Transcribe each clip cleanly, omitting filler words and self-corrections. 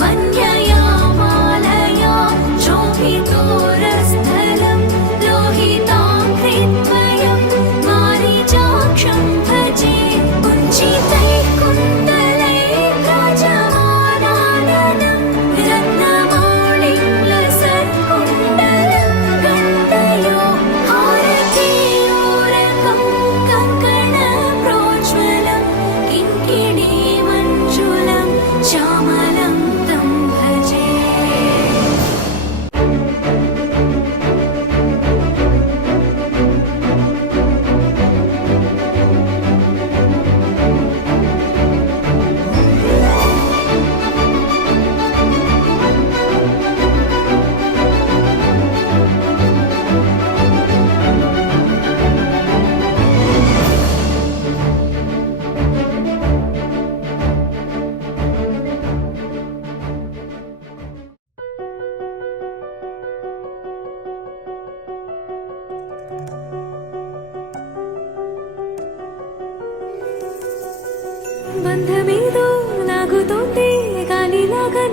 मन्यया मालया शोभितोरस्थलं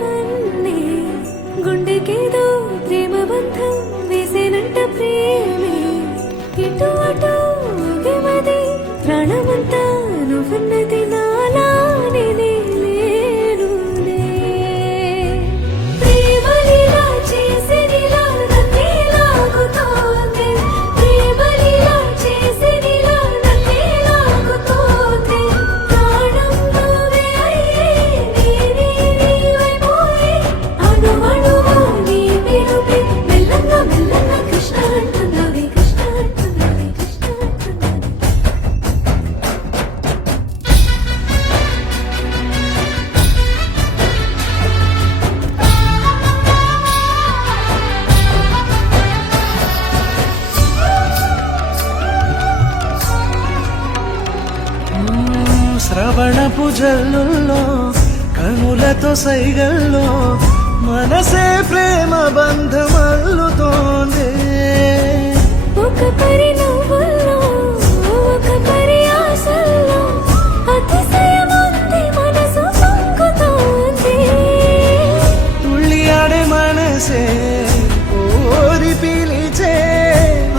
నన్నే గుండెకేదో ప్రేమ బంధం వేసేనంట ప్రేమే ఇటు అటు ఊగేమది ప్రాణమంతా నువ్వున్నది నాలానే లేనులే ప్రేమలీలా చేసినిలా నన్నే లాగుతోంది ప్రేమలీలా చేసినిలా నన్నే లాగుతోంది ప్రాణం నువ్వే అయ్యే నేనే నీవైపోయే అణువణువు నీ పిలుపే మెల్లగా మెల్లగా కృష్ణ అంటున్నది కృష్ణ అంటున్నది కృష్ణ అంటున్నది శ్రవణపు జల్లుల్లో కనులతో సైగల్లో మనసే ప్రేమ బంధమల్లుతోంది ఒక పరి నవ్వుల్లో ఒక పరి ఆశల్లో అతిశయముంది మనసు పొంగుతోంది తుళ్ళి ఆడే మనసే కోరి పిలిచే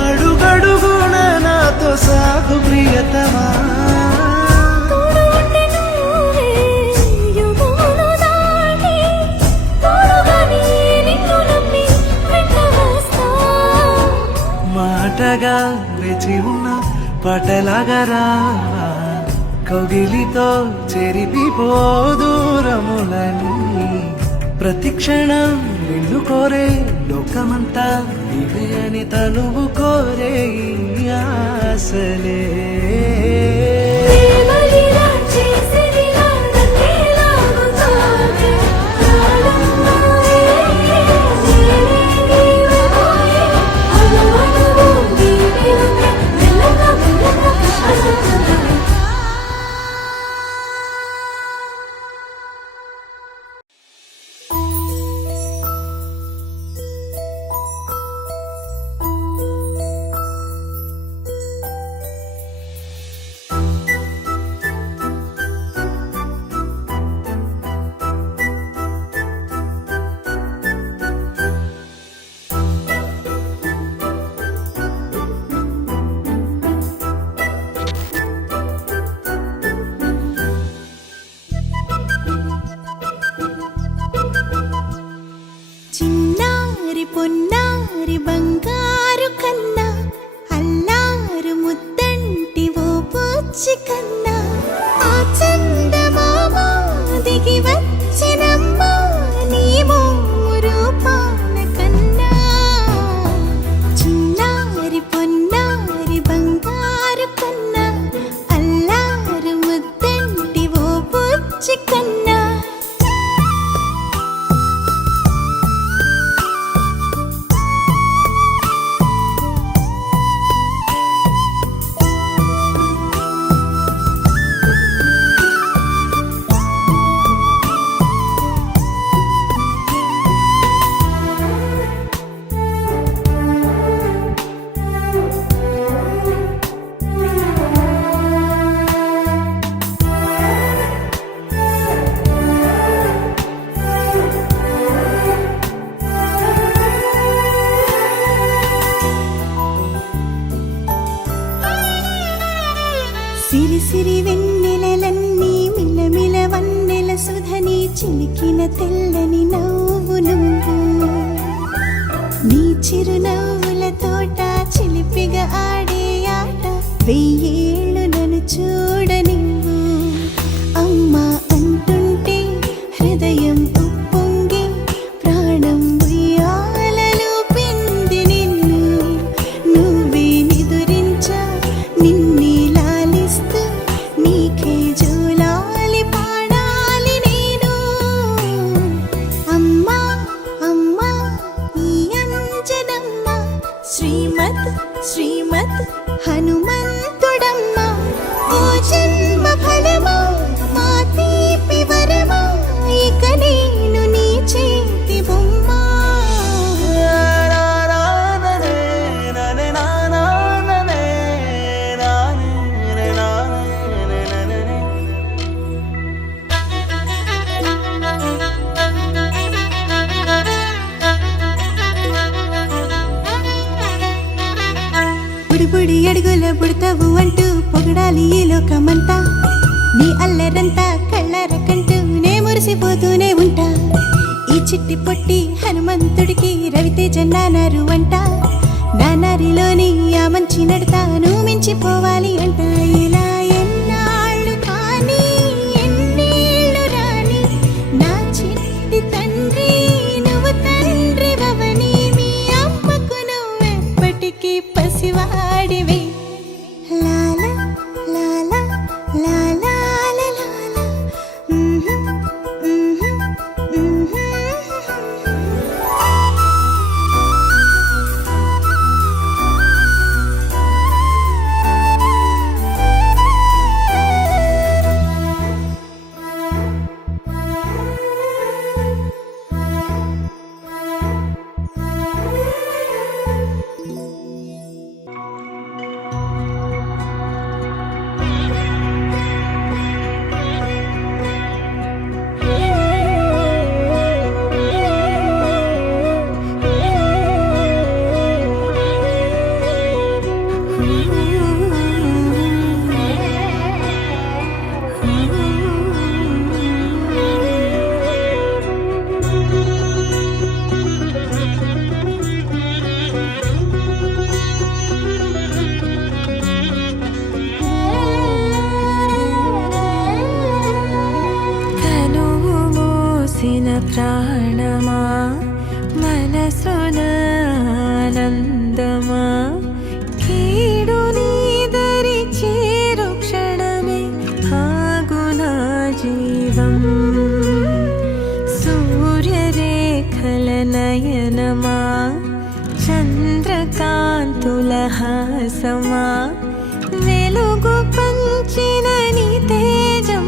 అడుగడుగున నాతో సాగు ప్రియతమా తోడు ఉండి నువ్వే యుగములు దాటి తోడుగా నీ నిన్ను నమ్మి వెంట వస్తా మాటగా వేచి ఉన్న పటలాగా రావా కౌగిలితో చెరిపిపో దూరములని ప్రతి క్షణం నిన్ను కోరే లోకమంతా నీవే అని తనువు కోరే ఈ ఆశలే ప్రేమలీలా చేసినిలా నన్నే లాగుతోంది ప్రాణం నువ్వే నేనే నీవైపోయే అణువణువు నీ పిలుపే మెల్లగా మెల్లగా కృష్ణ అంటున్నది చిన్నారి పొన్నారి బంగారు కన్నా అల్లారు ముద్దంటి ఓ పూచి కన్నా ఆ చందమామ దిగి వచ్చినమ్మా నీ రూపాల కన్నా చిన్నారి పొన్నారి బంగారు కన్నా అల్లారు ముద్దంటి ఓ పూచి కన్నా సిరి సిరి వెన్నెలలన్నీ మిలమిల వన్నెల సుధని చిలికిన తెల్లని నవ్వు నువ్వు నీ చిరునవ్వుల తోట చిలిపిగా ఆడే ఆట వెయ్యేళ్ళు నన్ను చూడ నువ్వు అమ్మా అంటుంటే హృదయం ఉప్పొంగి ప్రాణం ఉయ్యాలలో పిండి నిన్ను నువ్వే నిదురించా నిన్నే లాలిస్తూ నీకే జోలాలి పాడాలి నేను అమ్మా అమ్మా ఈ అంజనమ్మ శ్రీమత్ శ్రీమత్ హనుమంతుడమ్మ అడుగుల పుడతావు అంటూ పొగడాలి ఈ లోకమంతా నీ అల్లరంతా కళ్ళారకంటూ నే మురిసిపోతూనే ఉంటా ఈ చిట్టి పొట్టి హనుమంతుడికి రవితేజ నానారు అంట నానారిలోని ఆ మంచి నడతాను మించిపోవాలి అంట ఇలా ఎన్నాళ్ళు కానీ ఎన్నేళ్ళు రాని నా చిట్టి తండ్రి నువ్వు తండ్రి భవని మీ అమ్మకు నువ్వెప్పటికీ పసివాడివి లాలా లాలా లాలా లాలా కనువు మూసిన ప్రాణమా మనసున ఆనందమా కీడు నీదరి చేరు క్షణమే ఆగునా జీవం సూర్యరేఖల నయనమా చంద్రకాంతుల హాసమా వెలుగు పంచిన నీ తేజం